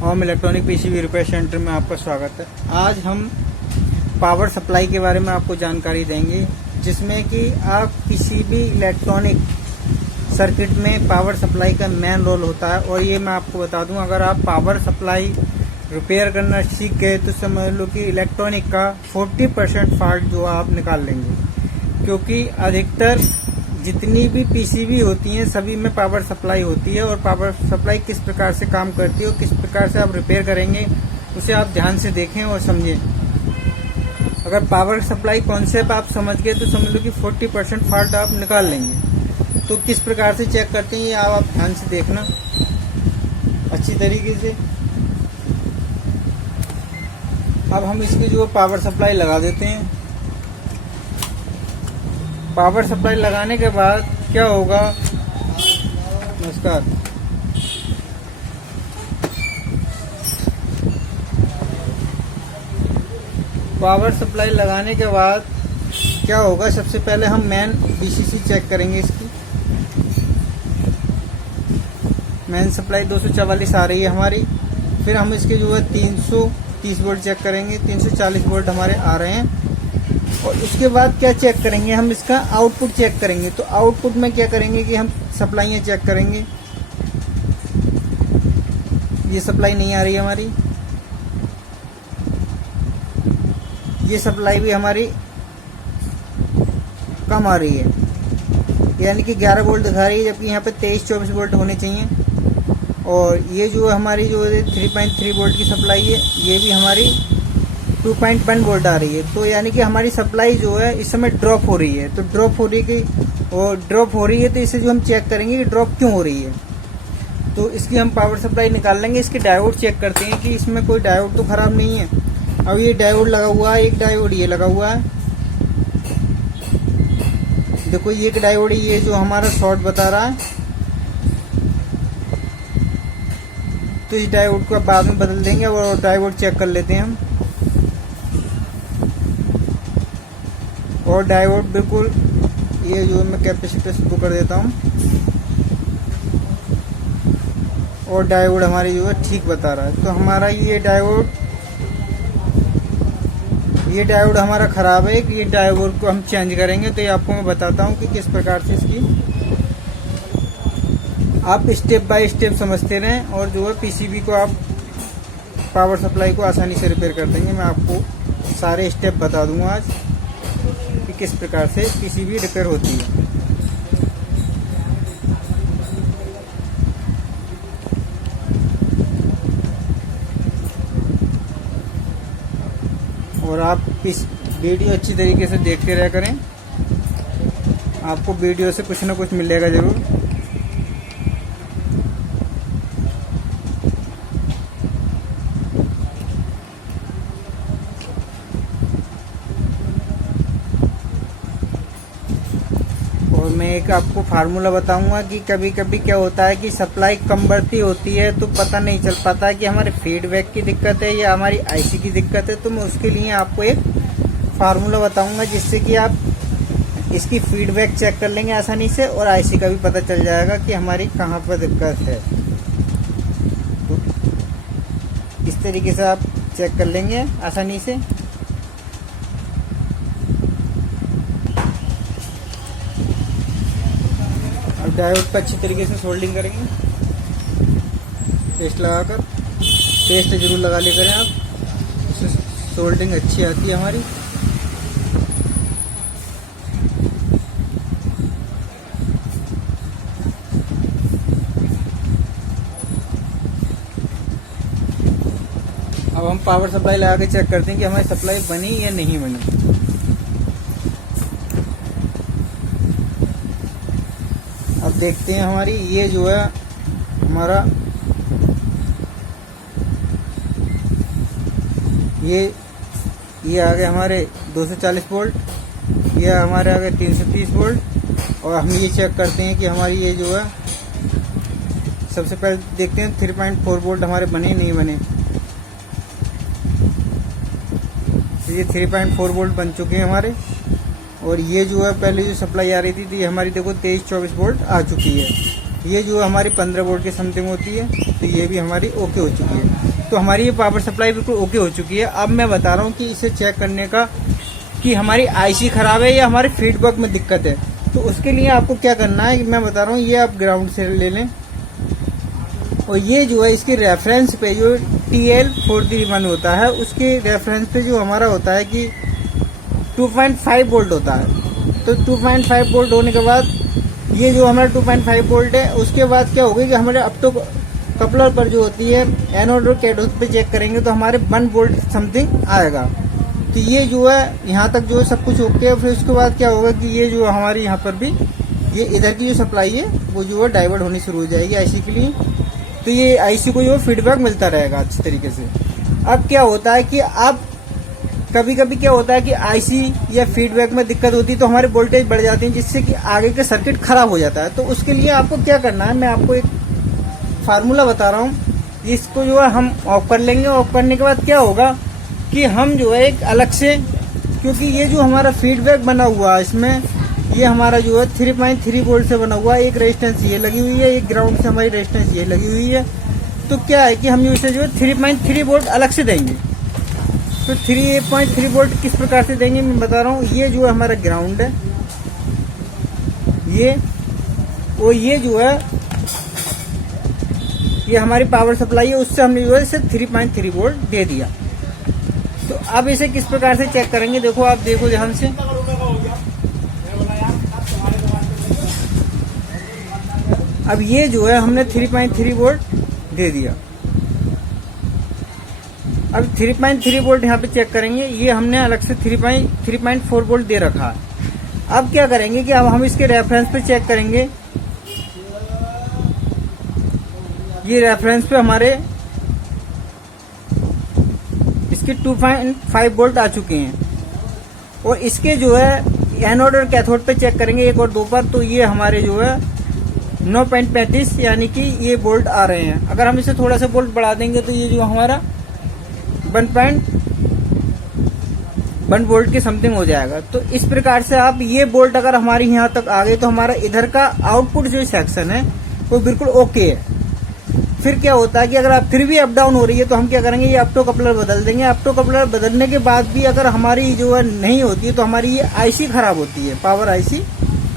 Home electronic PCB repair centre में आपका स्वागत है। आज हम पावर सप्लाई के बारे में आपको जानकारी देंगे, जिसमें कि आप किसी भी इलेक्ट्रॉनिक सर्किट में पावर सप्लाई का मेन रोल होता है। और ये मैं आपको बता दूं, अगर आप पावर सप्लाई रिपेयर करना सीख गए तो समझ लो कि इलेक्ट्रॉनिक का 40% फॉल्ट जो आप निकाल लेंगे, क्योंकि अधिकतर जितनी भी पीसीबी होती हैं सभी में पावर सप्लाई होती है। और पावर सप्लाई किस प्रकार से काम करती है और किस प्रकार से आप रिपेयर करेंगे उसे आप ध्यान से देखें और समझें। अगर पावर सप्लाई कॉन्सेप्ट आप समझ गए तो समझ लो कि 40% फॉल्ट आप निकाल लेंगे। तो किस प्रकार से चेक करते हैं ये आप ध्यान से देखना अच्छी तरीके से। अब हम इसकी जो पावर सप्लाई लगा देते हैं। पावर सप्लाई लगाने के बाद क्या होगा, नमस्कार, पावर सप्लाई लगाने के बाद क्या होगा, सबसे पहले हम मेन वीसीसी चेक करेंगे। इसकी मेन सप्लाई 244 आ रही है हमारी। फिर हम इसके जो है 330 वोल्ट चेक करेंगे, 340 वोल्ट हमारे आ रहे हैं। और उसके बाद क्या चेक करेंगे, हम इसका आउटपुट चेक करेंगे। तो आउटपुट में क्या करेंगे कि हम सप्लाइयाँ चेक करेंगे। ये सप्लाई नहीं आ रही है हमारी, ये सप्लाई भी हमारी कम आ रही है, यानी कि 11 वोल्ट दिखा रही है, जबकि यहाँ पे 23-24 वोल्ट होने चाहिए। और ये जो हमारी जो 3.3 वोल्ट की सप्लाई है, ये भी हमारी 2.1 वोल्ट आ रही है। तो यानी कि हमारी सप्लाई जो है इस समय ड्रॉप हो रही है। तो ड्रॉप हो रही है और ड्रॉप हो रही है तो इसे जो हम चेक करेंगे कि ड्रॉप क्यों हो रही है। तो इसकी हम पावर सप्लाई निकाल लेंगे। इसके डायोड चेक करते हैं कि इसमें कोई डायोड तो खराब नहीं है। अब ये डायोड लगा हुआ है, एक डायोड ये लगा हुआ है, देखो ये एक डायोड, ये जो हमारा शॉर्ट बता रहा है। तो इस डायोड को बाद में बदल देंगे और डायोड चेक कर लेते हैं हम। और डायोड बिल्कुल, ये जो मैं कैपेसिटर शुरू कर देता हूँ और डायोड हमारी जो है ठीक बता रहा है। तो हमारा ये डायोड हमारा खराब है। ये डायोड को हम चेंज करेंगे। तो ये आपको मैं बताता हूँ कि किस प्रकार से इसकी आप स्टेप बाय स्टेप समझते रहें और जो है पीसीबी को आप पावर सप्लाई को आसानी से रिपेयर कर देंगे। मैं आपको सारे स्टेप बता दूंगा आज कि किस प्रकार से पीसीबी रिपेयर होती है। और आप इस वीडियो अच्छी तरीके से देखते रहा करें, आपको वीडियो से कुछ ना कुछ मिलेगा जरूर। और मैं एक आपको फार्मूला बताऊंगा कि कभी कभी क्या होता है कि सप्लाई कम बढ़ती होती है तो पता नहीं चल पाता है कि हमारे फीडबैक की दिक्कत है या हमारी आईसी की दिक्कत है। तो मैं उसके लिए आपको एक फार्मूला बताऊंगा, जिससे कि आप इसकी फीडबैक चेक कर लेंगे आसानी से और आईसी का भी पता चल जाएगा कि हमारी कहाँ पर दिक्कत है। तो इस तरीके से आप चेक कर लेंगे आसानी से। डायोड पर अच्छी तरीके से सोल्डिंग करेंगे, पेस्ट लगाकर। पेस्ट जरूर लगा ले करें आप, इससे सोल्डिंग अच्छी आती है हमारी। अब हम पावर सप्लाई लगा के चेक करते हैं कि हमारी सप्लाई बनी या नहीं बनी। अब देखते हैं हमारी ये जो है हमारा ये आ गए हमारे 240 वोल्ट, ये हमारे आ गए 330 वोल्ट। और हम ये चेक करते हैं कि हमारी ये जो है, सबसे पहले देखते हैं 3.4 वोल्ट हमारे बने नहीं बने। तो ये 3.4 वोल्ट बन चुके हैं हमारे। और ये जो है पहले जो सप्लाई आ रही थी तो ये हमारी देखो 23-24 वोल्ट आ चुकी है। ये जो हमारी 15 वोल्ट के समथिंग होती है, तो ये भी हमारी ओके हो चुकी है। तो हमारी ये पावर सप्लाई बिल्कुल ओके हो चुकी है। अब मैं बता रहा हूँ कि इसे चेक करने का कि हमारी आईसी खराब है या हमारे फीडबैक में दिक्कत है। तो उसके लिए आपको क्या करना है मैं बता रहा हूँ। ये आप ग्राउंड से ले लें और ये जो है इसके रेफरेंस पे जो TL431 होता है उसके रेफरेंस पे जो हमारा होता है कि 2.5 वोल्ट होता है। तो 2.5 वोल्ट होने के बाद ये जो हमारा 2.5 वोल्ट है उसके बाद क्या होगा कि हमारे अप टू कपलर पर जो होती है एनोड और कैथोड पे चेक करेंगे तो हमारे 1 वोल्ट समथिंग आएगा। तो ये जो है यहाँ तक जो है सब कुछ ओके है। फिर उसके बाद क्या होगा कि ये जो हमारी यहाँ पर भी ये इधर की जो सप्लाई है वो जो है डाइवर्ट होनी शुरू हो जाएगी आईसी के लिए। तो ये आईसी को जो फीडबैक मिलता रहेगा अच्छे तरीके से। अब क्या होता है कि अब कभी कभी क्या होता है कि आईसी या फीडबैक में दिक्कत होती है तो हमारे वोल्टेज बढ़ जाती है जिससे कि आगे का सर्किट खराब हो जाता है। तो उसके लिए आपको क्या करना है मैं आपको एक फार्मूला बता रहा हूँ। इसको जो है हम ऑफ कर लेंगे। ऑफ करने के बाद क्या होगा कि हम जो है एक अलग से, क्योंकि ये जो हमारा फीडबैक बना हुआ है इसमें ये हमारा जो है 3.3 वोल्ट से बना हुआ है। एक रेजिस्टेंस ये लगी हुई है, एक ग्राउंड से हमारी रेजिस्टेंस ये लगी हुई है। तो क्या है कि हम इसे जो है 3.3 वोल्ट अलग से देंगे। तो 3.3 वोल्ट किस प्रकार से देंगे मैं बता रहा हूँ। ये जो है हमारा ग्राउंड है ये, और ये जो है ये हमारी पावर सप्लाई है, उससे हमने जो है इसे 3.3 वोल्ट दे दिया। तो अब इसे किस प्रकार से चेक करेंगे देखो, आप देखो ध्यान से। अब ये जो है हमने 3.3 वोल्ट दे दिया। अब 3.3 वोल्ट यहाँ पे चेक करेंगे। ये हमने अलग से 3.4 वोल्ट दे रखा है। अब क्या करेंगे कि अब हम इसके रेफरेंस पे चेक करेंगे। ये रेफरेंस पे हमारे इसके 2.5 वोल्ट आ चुके हैं और इसके जो है एनोड और कैथोड पे चेक करेंगे 1 और 2 पर। तो ये हमारे जो है 9.35 यानी कि ये वोल्ट आ रहे हैं। अगर हम इसे थोड़ा सा वोल्ट बढ़ा देंगे तो ये जो हमारा 1.1 वोल्ट के समथिंग हो जाएगा। तो इस प्रकार से आप ये वोल्ट अगर हमारे यहाँ तक आ गए तो हमारा इधर का आउटपुट जो सेक्शन है वो बिल्कुल ओके है। फिर क्या होता है कि अगर आप फिर भी अप डाउन हो रही है तो हम क्या करेंगे, ये अप टू कपलर बदल देंगे। अप टू कपलर बदलने के बाद भी अगर हमारी जो है नहीं होती है तो हमारी ये आईसी खराब होती है, पावर आईसी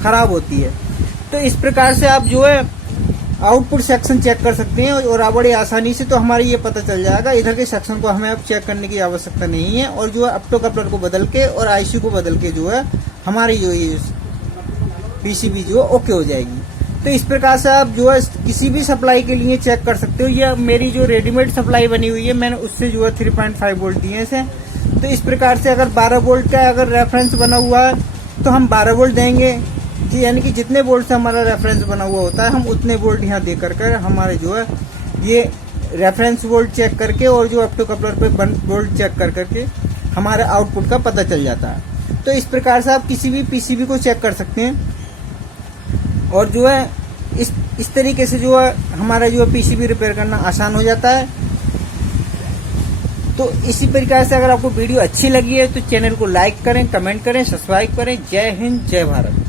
खराब होती है। तो इस प्रकार से आप जो है आउटपुट सेक्शन चेक कर सकते हैं और बड़ी आसानी से तो हमारी ये पता चल जाएगा। इधर के सेक्शन को हमें अब चेक करने की आवश्यकता नहीं है और जो है अप टू कपलर को बदल के और आईसी को बदल के जो है हमारी जो ये पीसीबी जो है ओके हो जाएगी। तो इस प्रकार से आप जो है किसी भी सप्लाई के लिए चेक कर सकते हो। यह मेरी जो रेडीमेड सप्लाई बनी हुई है मैंने उससे जो है 3.5 वोल्ट दिए इसे। तो इस प्रकार से अगर 12 वोल्ट का अगर रेफरेंस बना हुआ है तो हम 12 वोल्ट देंगे, यानी कि जितने वोल्ट से हमारा रेफरेंस बना हुआ होता है हम उतने वोल्ट यहाँ दे कर हमारे जो है ये रेफरेंस वोल्ट चेक करके और जो अप टू कपलर पे 1 वोल्ट चेक करके हमारे आउटपुट का पता चल जाता है। तो इस प्रकार से आप किसी भी पीसीबी को चेक कर सकते हैं और जो है इस तरीके से जो है हमारा जो है पीसीबी रिपेयर करना आसान हो जाता है। तो इसी प्रकार से अगर आपको वीडियो अच्छी लगी है तो चैनल को लाइक करें, कमेंट करें, सब्सक्राइब करें। जय हिंद, जय भारत।